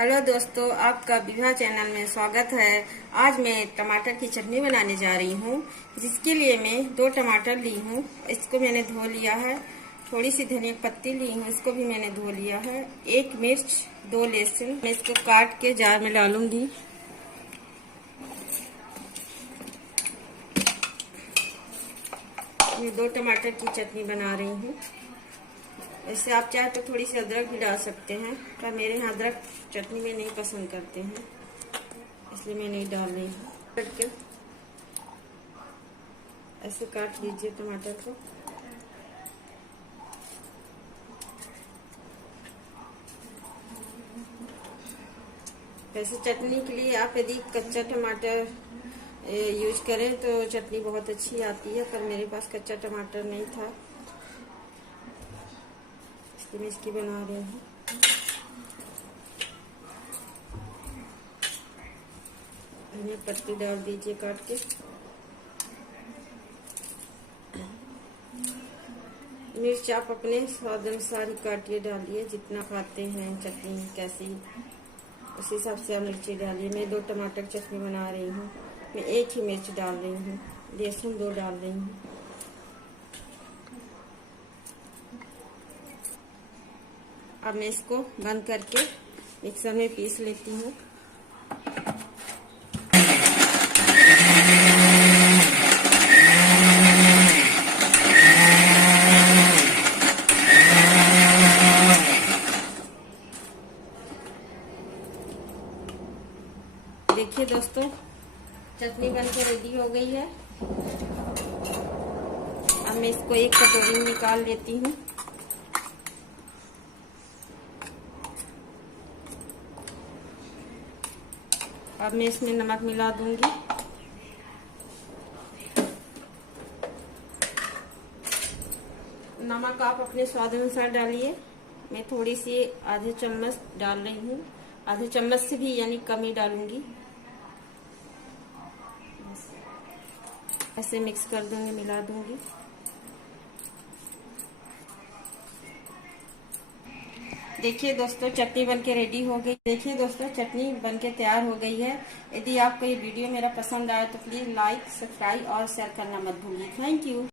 Hello दोस्तों, आपका विवाह चैनल में स्वागत है। आज मैं टमाटर की चटनी बनाने जा रही हूँ, जिसके लिए मैं 2 टमाटर ली हूँ। इसको मैंने धो लिया है। थोड़ी सी धनिया पत्ती ली हूँ, इसको भी मैंने धो लिया है। 1 मिर्च, 2 लहसुन, मैं इसको काट के जार में डालूंगी। मैं 2 टमाटर की चटनी बना रही हूँ। वैसे आप चाहे तो थोड़ी सी अदरक भी डाल सकते हैं, पर मेरे यहाँ अदरक चटनी में नहीं पसंद करते हैं, इसलिए मैं नहीं डाल रही हूँ। कट के ऐसे काट लीजिए टमाटर को। वैसे चटनी के लिए आप यदि कच्चा टमाटर यूज करें तो चटनी बहुत अच्छी आती है, पर मेरे पास कच्चा टमाटर नहीं था, इसलिए मैं इसकी बना रही हूँ। धनिया पत्ती डाल दीजिए काट के। मिर्च आप अपने स्वाद अनुसार ही काटिए, डालिए जितना खाते हैं चटनी कैसी, उस हिसाब से आप मिर्ची डालिए। मैं 2 टमाटर चटनी बना रही हूँ। मैं 1 ही मिर्च डाल रही हूँ, लहसुन 2 डाल रही हूँ। अब मैं इसको बंद करके मिक्सर में पीस लेती हूँ। देखिए दोस्तों, चटनी बनकर रेडी हो गई है। अब मैं इसको एक कटोरी में निकाल लेती हूँ। अब मैं इसमें नमक मिला दूंगी। नमक आप अपने स्वाद अनुसार डालिए। मैं थोड़ी सी आधे चम्मच डाल रही हूँ, आधे चम्मच से भी यानी कम ही डालूंगी। ऐसे मिक्स कर दूंगी, मिला दूंगी। देखिए दोस्तों, चटनी बनके रेडी हो गई। देखिए दोस्तों, चटनी बनके तैयार हो गई है। यदि आपको ये वीडियो मेरा पसंद आया तो प्लीज लाइक, सब्सक्राइब और शेयर करना मत भूलिए। Thank you.